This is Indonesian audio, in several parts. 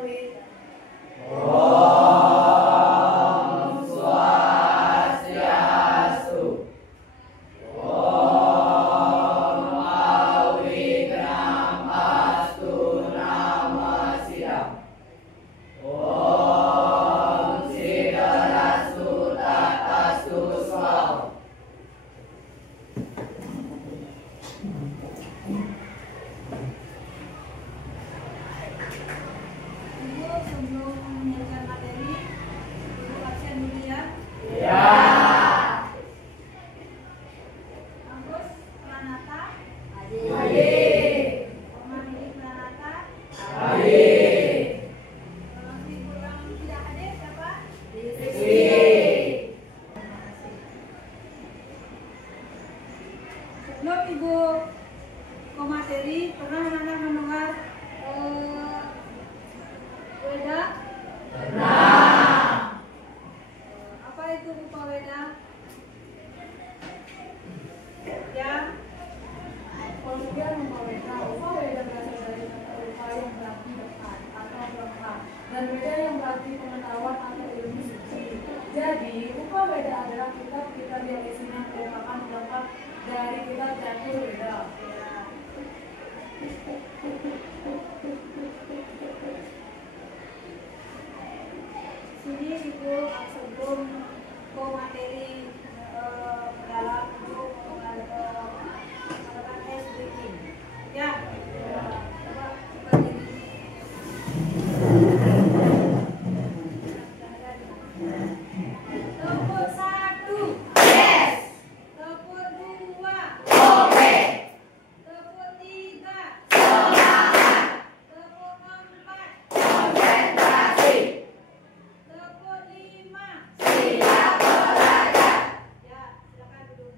Upaweda. Om Swastiastu. Om Awignam Astu Nama Siddham. Om Siddharastu Tatastu Swaha. Ibu sebelum mengajar materi, Ibu absen dulu ya. Ya. Agus Pranata, Hadir. Komandiri Pranata. Hadir. Tolong ibu yang tidak hadir siapa? Rizky. Sebelum ibu ke materi, pernah anak mendengar Weda? Pernah. Apa itu Upaweda? Ya. Kemudian Upaweda berasal dari kata upa yang berarti dekat atau lengkap, dan weda yang berarti pengetahuan atau ilmu suci. Jadi Upaweda adalah kitab-kitab yang isinya merupakan lengkap dari kitab Catur Weda. Sini ibu sebelum ke materi dalam untuk melakukan tes breathing. Ya. Coba berdiri. Tepuk 1. Yes. Tepuk 2. Oke. Tepuk 3. Semangat. Tepuk 4. Konsentrasi. Tepuk 5. Siap belajar. Ya, silakan duduk.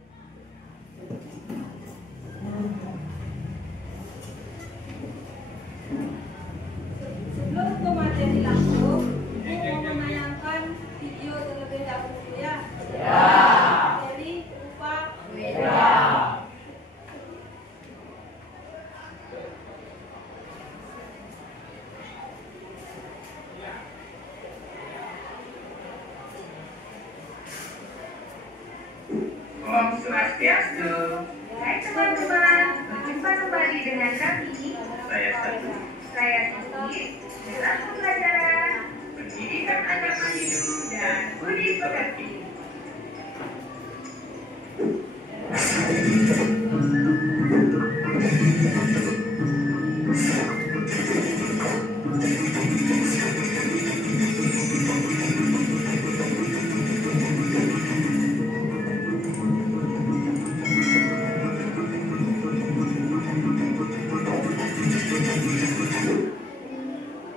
Sebelum ke materi langsung, Ibu mau menayangkan video terlebih dahulu ya. Ya. Materi Upaweda. Ya. Om Swastiastu. Hai teman-teman, berjumpa kembali dengan kami. Saya Satu. Saya Siti. Dalam pembelajaran pendidikan agama Hindu dan budi pekerti.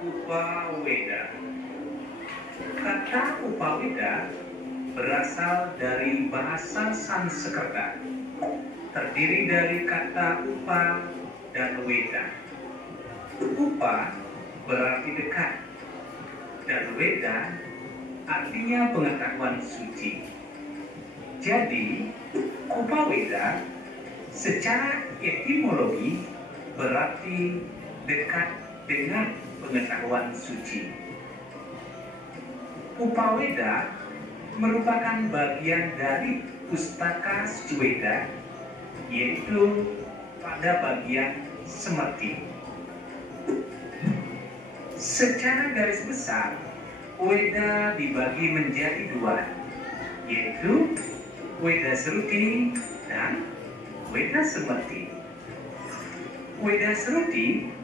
Upaweda. Kata Upaweda berasal dari bahasa Sanskerta, terdiri dari kata upa dan weda. Upa berarti dekat, dan weda artinya pengetahuan suci. Jadi, Upaweda secara etimologi berarti dekat dengan pengetahuan suci. Upaweda merupakan bagian dari pustaka Sweda, yaitu pada bagian Semerti. Secara garis besar, Weda dibagi menjadi dua, yaitu Weda Sruti dan Weda Semerti. Weda Sruti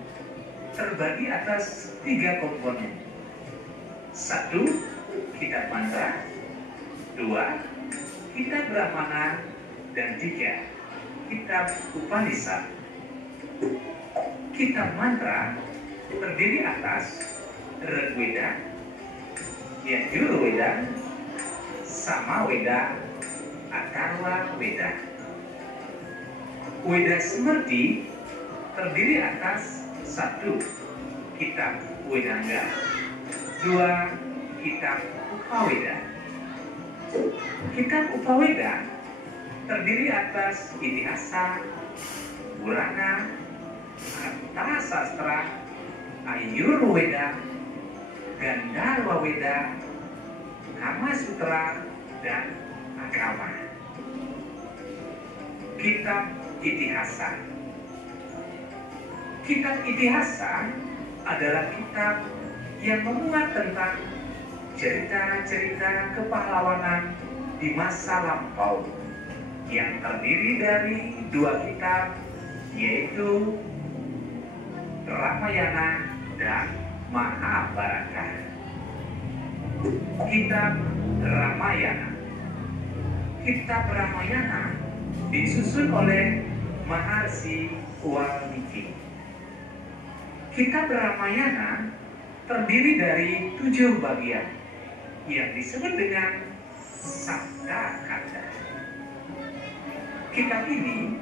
terbagi atas 3 komponen. 1. Kitab mantra. 2. Kitab Brahmana. Dan 3. Kitab Upanishad. Kitab mantra terdiri atas Rigveda, Yajurveda, Samaveda, Atharva Veda. Weda Semerti terdiri atas 1. Kitab Wedanga, 2. Kitab Upaweda. Kitab Upaweda terdiri atas Itihasa, Purana, Arta Sastra, Ayurveda, Gandharwa Weda, Kama Sutra, dan Agama. Kitab Itihasa. Kitab Itihasa adalah kitab yang memuat tentang cerita-cerita kepahlawanan di masa lampau yang terdiri dari dua kitab, yaitu Ramayana dan Mahabharata. Kitab Ramayana. Kitab Ramayana disusun oleh Maharsi Walmiki. Kitab Ramayana terdiri dari 7 bagian yang disebut dengan Sabda Kanda. Kitab ini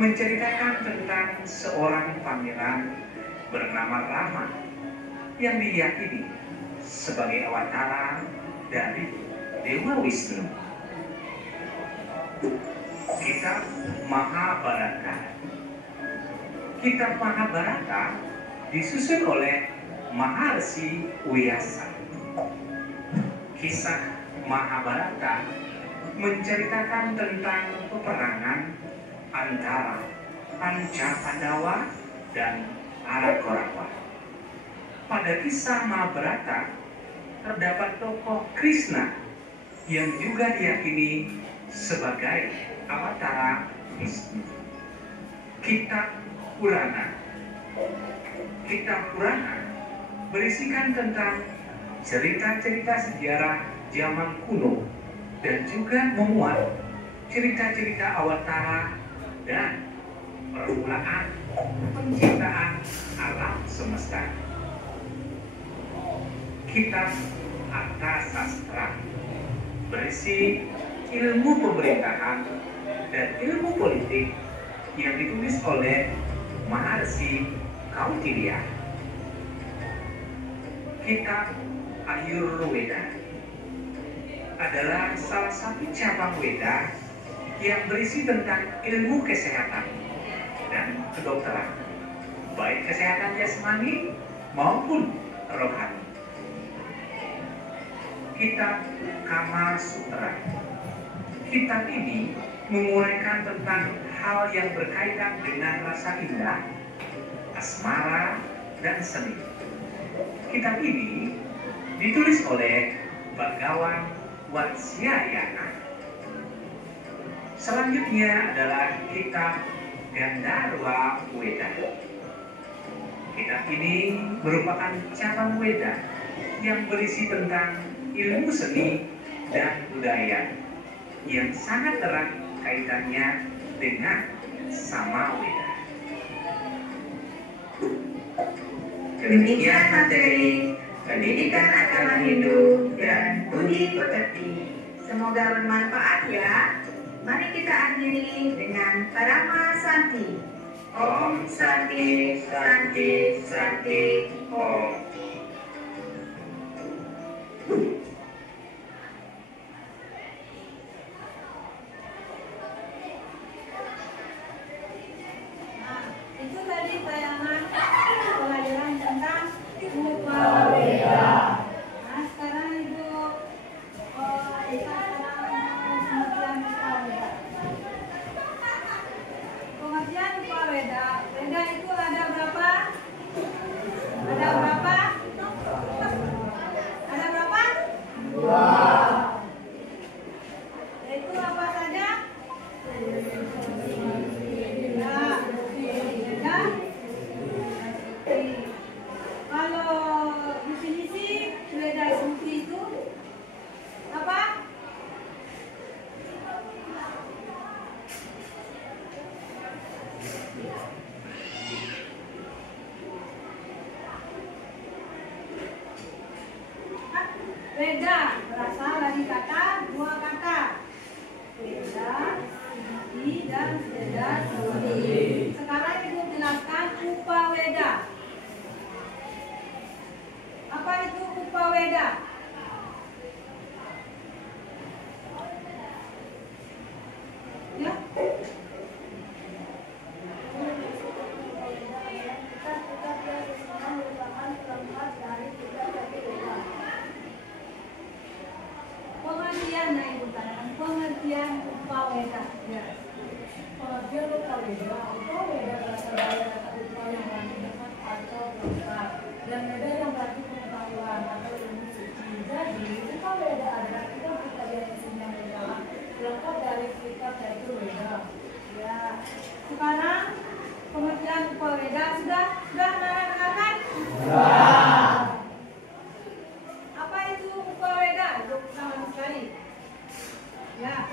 menceritakan tentang seorang pangeran bernama Rama yang diyakini sebagai awatara dari Dewa Wisnu. Kitab Mahabharata. Kitab Mahabharata disusun oleh Maharsi Vyasa. Kisah Mahabharata menceritakan tentang peperangan antara Pancapandawa dan Arakorawa. Pada kisah Mahabharata terdapat tokoh Krishna yang juga diyakini sebagai awatara Wisnu. Kitab Purana. Kitab Purana berisikan tentang cerita-cerita sejarah zaman kuno dan juga memuat cerita-cerita awatara dan permulaan penciptaan alam semesta. Kitab Arthasastra berisi ilmu pemerintahan dan ilmu politik yang ditulis oleh Maharsi Kautilya. Kitab Ayurveda adalah salah satu cabang Weda yang berisi tentang ilmu kesehatan dan kedokteran, baik kesehatan jasmani maupun rohani. Kitab Kama Sutra. Kitab ini menguraikan tentang hal yang berkaitan dengan rasa indah, asmara, dan seni. Kitab ini ditulis oleh Bhagawan Vatsyayana. Selanjutnya adalah Kitab Gandharwa Weda. Kitab ini merupakan cabang Weda yang berisi tentang ilmu seni dan budaya yang sangat erat kaitannya dengan Samaweda. Demikian materi pendidikan agama Hindu dan budi pekerti. Semoga bermanfaat ya. Mari kita akhiri dengan Parama Santi. Om Santi, Santi, Santi, Om. Nah, itu tadi tayangan pelajaran tentang Upaweda. Nah, sekarang Ibu kita pengertian Upaweda. Pengertian Upaweda. Weda itu ada berapa? Ada berapa? Ada berapa? 2. Itu apa saja? Kalau definisi Weda Smriti itu apa? Weda berasal dari kata dua kata. Weda Smriti dan Weda Smriti. Sekarang Ibu jelaskan Upaweda. Apa itu Upaweda? Ya? Kitab-kitab yang merupakan perangkat dari kitab-kitab Weda. weda. Upah weda berasal dari kata upah yang berarti dapat atau berangkat, dan weda yang berarti pengetahuan atau ilmu suci. Jadi upah weda adalah kitab pengkajian isinya weda, lengkap dari kitab yaitu weda. Ya. Sekarang pengertian upah weda sudah dengarkan? Apa itu upah weda? Sama sekali. Ya.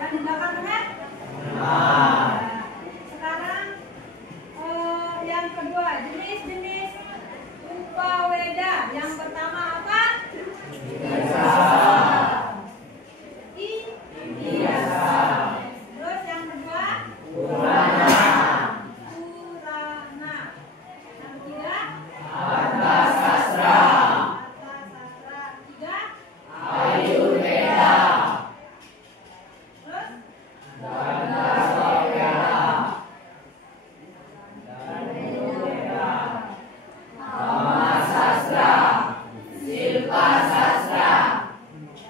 Kan dengarkan kan? Sekarang yang kedua, jenis-jenis upah weda. Yang pertama apa? Ijazah. Terus yang kedua? Purana. Yang ketiga? Harta sastra. Tiga? Ayurveda. Terus?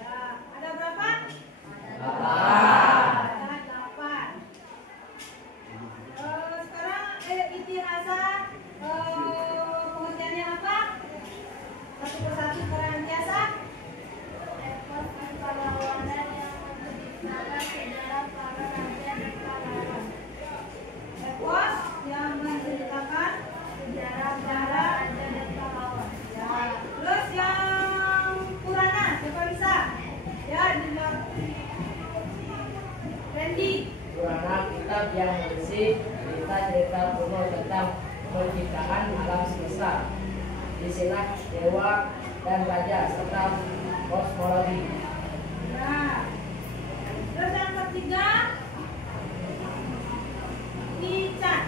Ya, ada berapa? Ada 8. Sekarang ijazah pengertiannya apa? Satu persatu sekarang biasa. Epos yang menceritakan sejarah raja dan pahlawan. Ya. Terus yang Purana, siapa bisa? Ya, Randy. Purana kitab yang berisi cerita-cerita kuno tentang penciptaan alam semesta, istilah dewa dan raja serta kosmologi. Ya. Terus yang ketiga, Ican.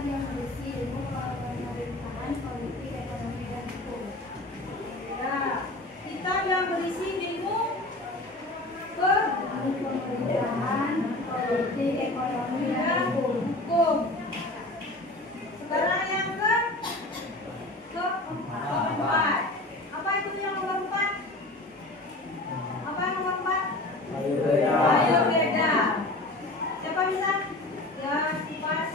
yang berisi ilmu pemerintahan, politik, ekonomi, dan hukum. Ya. Kitab yang berisi ilmu Pemerintahan, politik, ekonomi, dan hukum. hukum. Sekarang yang keempat. Apa itu yang nomor 4? Apa yang nomor 4? Ayurveda. Siapa bisa? Ya, kipas.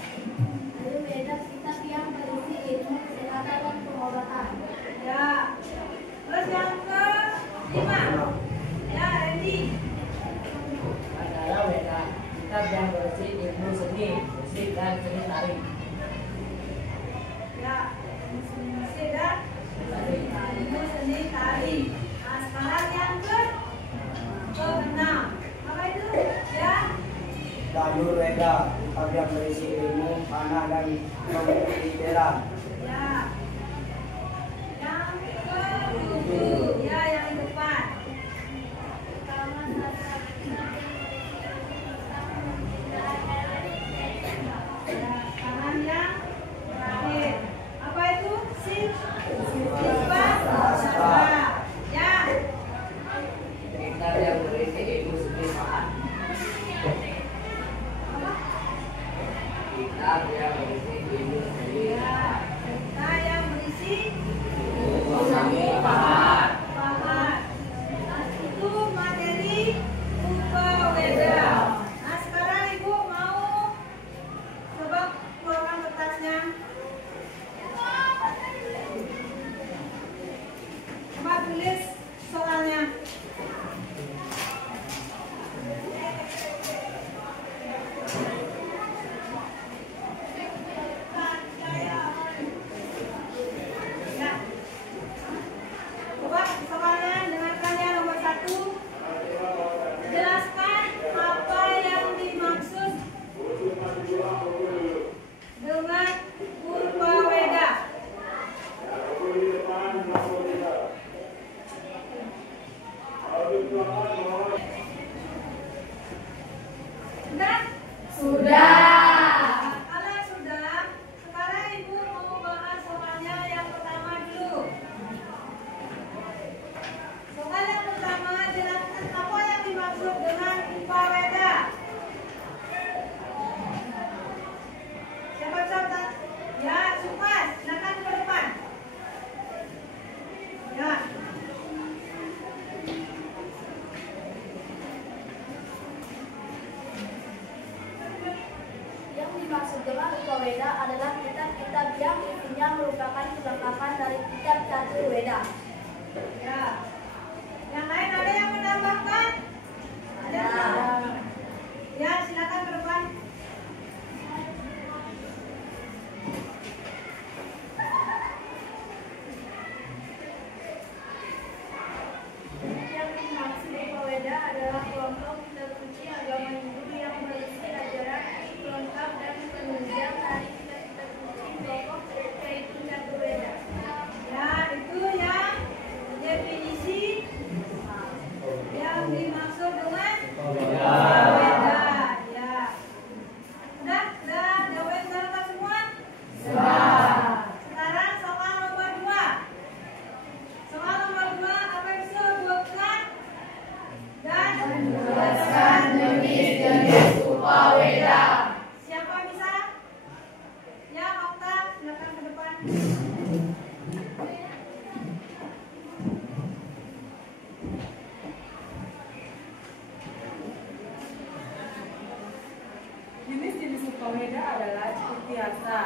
Ayurveda kitab yang berisi ilmu kesehatan dan pengobatan. Ya. Terus yang ke-5. Ya, Randy. Adalah Weda, kitab yang berisi ilmu seni, musik dan seni tari. Ya. Musik dan ilmu seni tari. Nah, sekarang yang ke-6. Apa itu? Ya. Ayurveda, kitab yang berisi ilmu panah dan pemikirkan. Ya. Yang ke-7. Ya, yang depan. Ya, sekarang yang terakhir. Apa itu? Sifat sastra. Ya. Kitab yang berisi ilmu seni pahat. Kitab yang berisi ilmu seni Ya. Nah, yang berisi seni pahat. pahat. Nah, itu materi upah weda. Nah, sekarang Ibu mau coba keluarkan kertasnya. Coba tulis soalnya. Ya. Coba soalnya dengarkan ya, nomor 1. Jelaskan apa yang dimaksud dengan upah weda. Sudah? Sudah. Kalau sudah, sekarang Ibu mau bahas soalnya yang pertama dulu. Soal yang pertama, jelaskan apa yang dimaksud dengan upah weda. Weda. Ya. Yang lain ada yang menambahkan? Ada? Ya, silakan ke depan. Yang dimaksud Upaweda adalah kelompok kitab suci agama Hindu yang berisi ajaran lengkap dan penunjang dari kitab-kitab suci pokok yaitu Caturweda. Ya, itu yang definisi yang dimaksud dengan Weda. Ya. Udah jawab serta semua? Sekarang soal nomor 2. Soal nomor 2, apa yang disebutkan dan Jelaskan jenis-jenis Upaweda. siapa bisa? Ya, Okta, silakan ke depan. Jenis-jenis Upaweda adalah Cutiasa,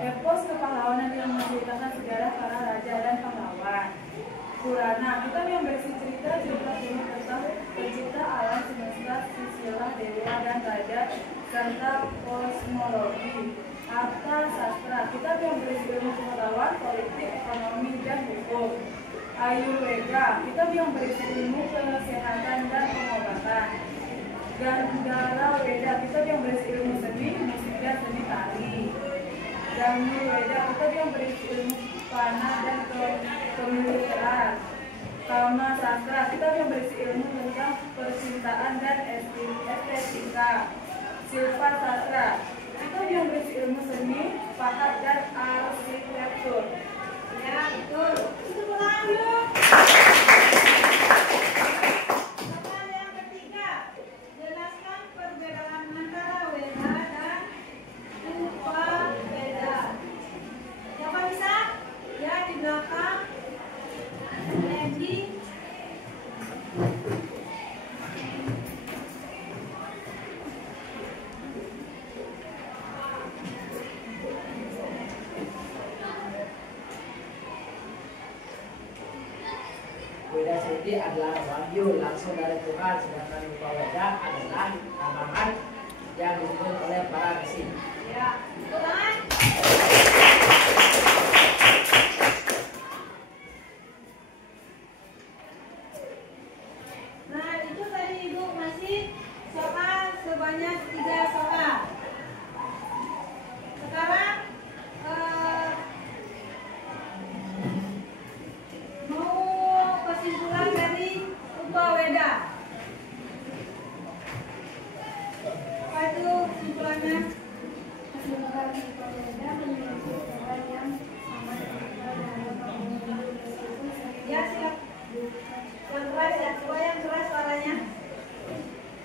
epos kepahlawanan yang menceritakan sejarah para raja dan pahlawan. Purana, kitab yang berisi cerita-cerita kuno tentang pencipta alam semesta, silsilah dewa dan raja, serta kosmologi. Arta Sastra, kitab yang berisi ilmu pengetahuan, politik, ekonomi, dan hukum. Ayurveda, kitab yang berisi ilmu kesehatan dan pengobatan. Gandhara Weda, kitab yang berisi ilmu seni, musik dan seni tari. Dhamma Weda, kitab yang berisi ilmu panah dan kemiliteran. Kama Sastra, kitab yang berisi ilmu tentang percintaan dan estetika. Silpa Sastra, kitab yang berisi ilmu seni, pahat dan arsitektur. Ya, betul. Itu ulang yuk. Soal yang ketiga, jelaskan perbedaan antara Weda dan Upaweda. Siapa bisa? Ya, di belakang. Lagi. Weda Suci adalah wahyu langsung dari Tuhan, sedangkan Upaweda adalah ramalan yang disusun oleh para resi. Ya, ulangan. Nah, itu tadi Ibu masih soal sebanyak 3 soal. Sekarang mau kesimpulan dari Upaweda. Apa itu kesimpulannya? Kesimpulan Upaweda memiliki peran yang sama Ya, siap. Yang keras ya, coba yang keras suaranya.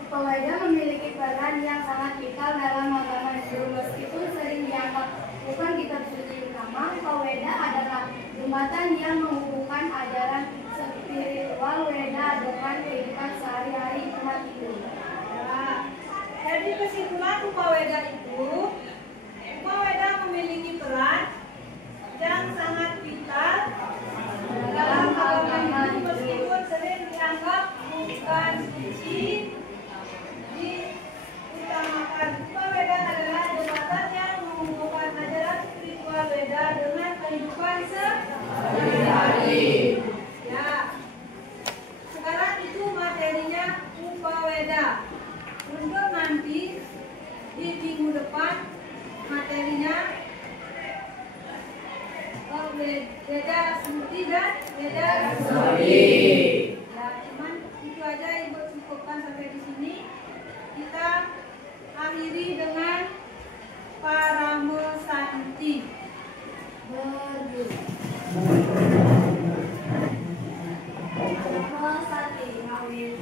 Upaweda memiliki peran yang sangat vital dalam agama Hindu. Meskipun sering dianggap bukan kitab suci utama, Upaweda adalah jembatan yang menghubungkan ajaran spiritual Weda dengan kehidupan sehari-hari umat Hindu. Ya. Jadi kesimpulan Upaweda itu, Upaweda memiliki peran yang sangat vital dalam agama Hindu meskipun sering dianggap bukan suci diutamakan. Upaweda adalah jembatan yang menghubungkan ajaran spiritual Weda dengan kehidupan sehari-hari. Ya. Sekarang itu materinya Upaweda. Untuk nanti di minggu depan materinya Weda Suci dan Weda Suri. Ya, cuman itu aja Ibu cukupkan sampai di sini. Kita akhiri dengan Paramo Santi. Paramo Santi, ngawin.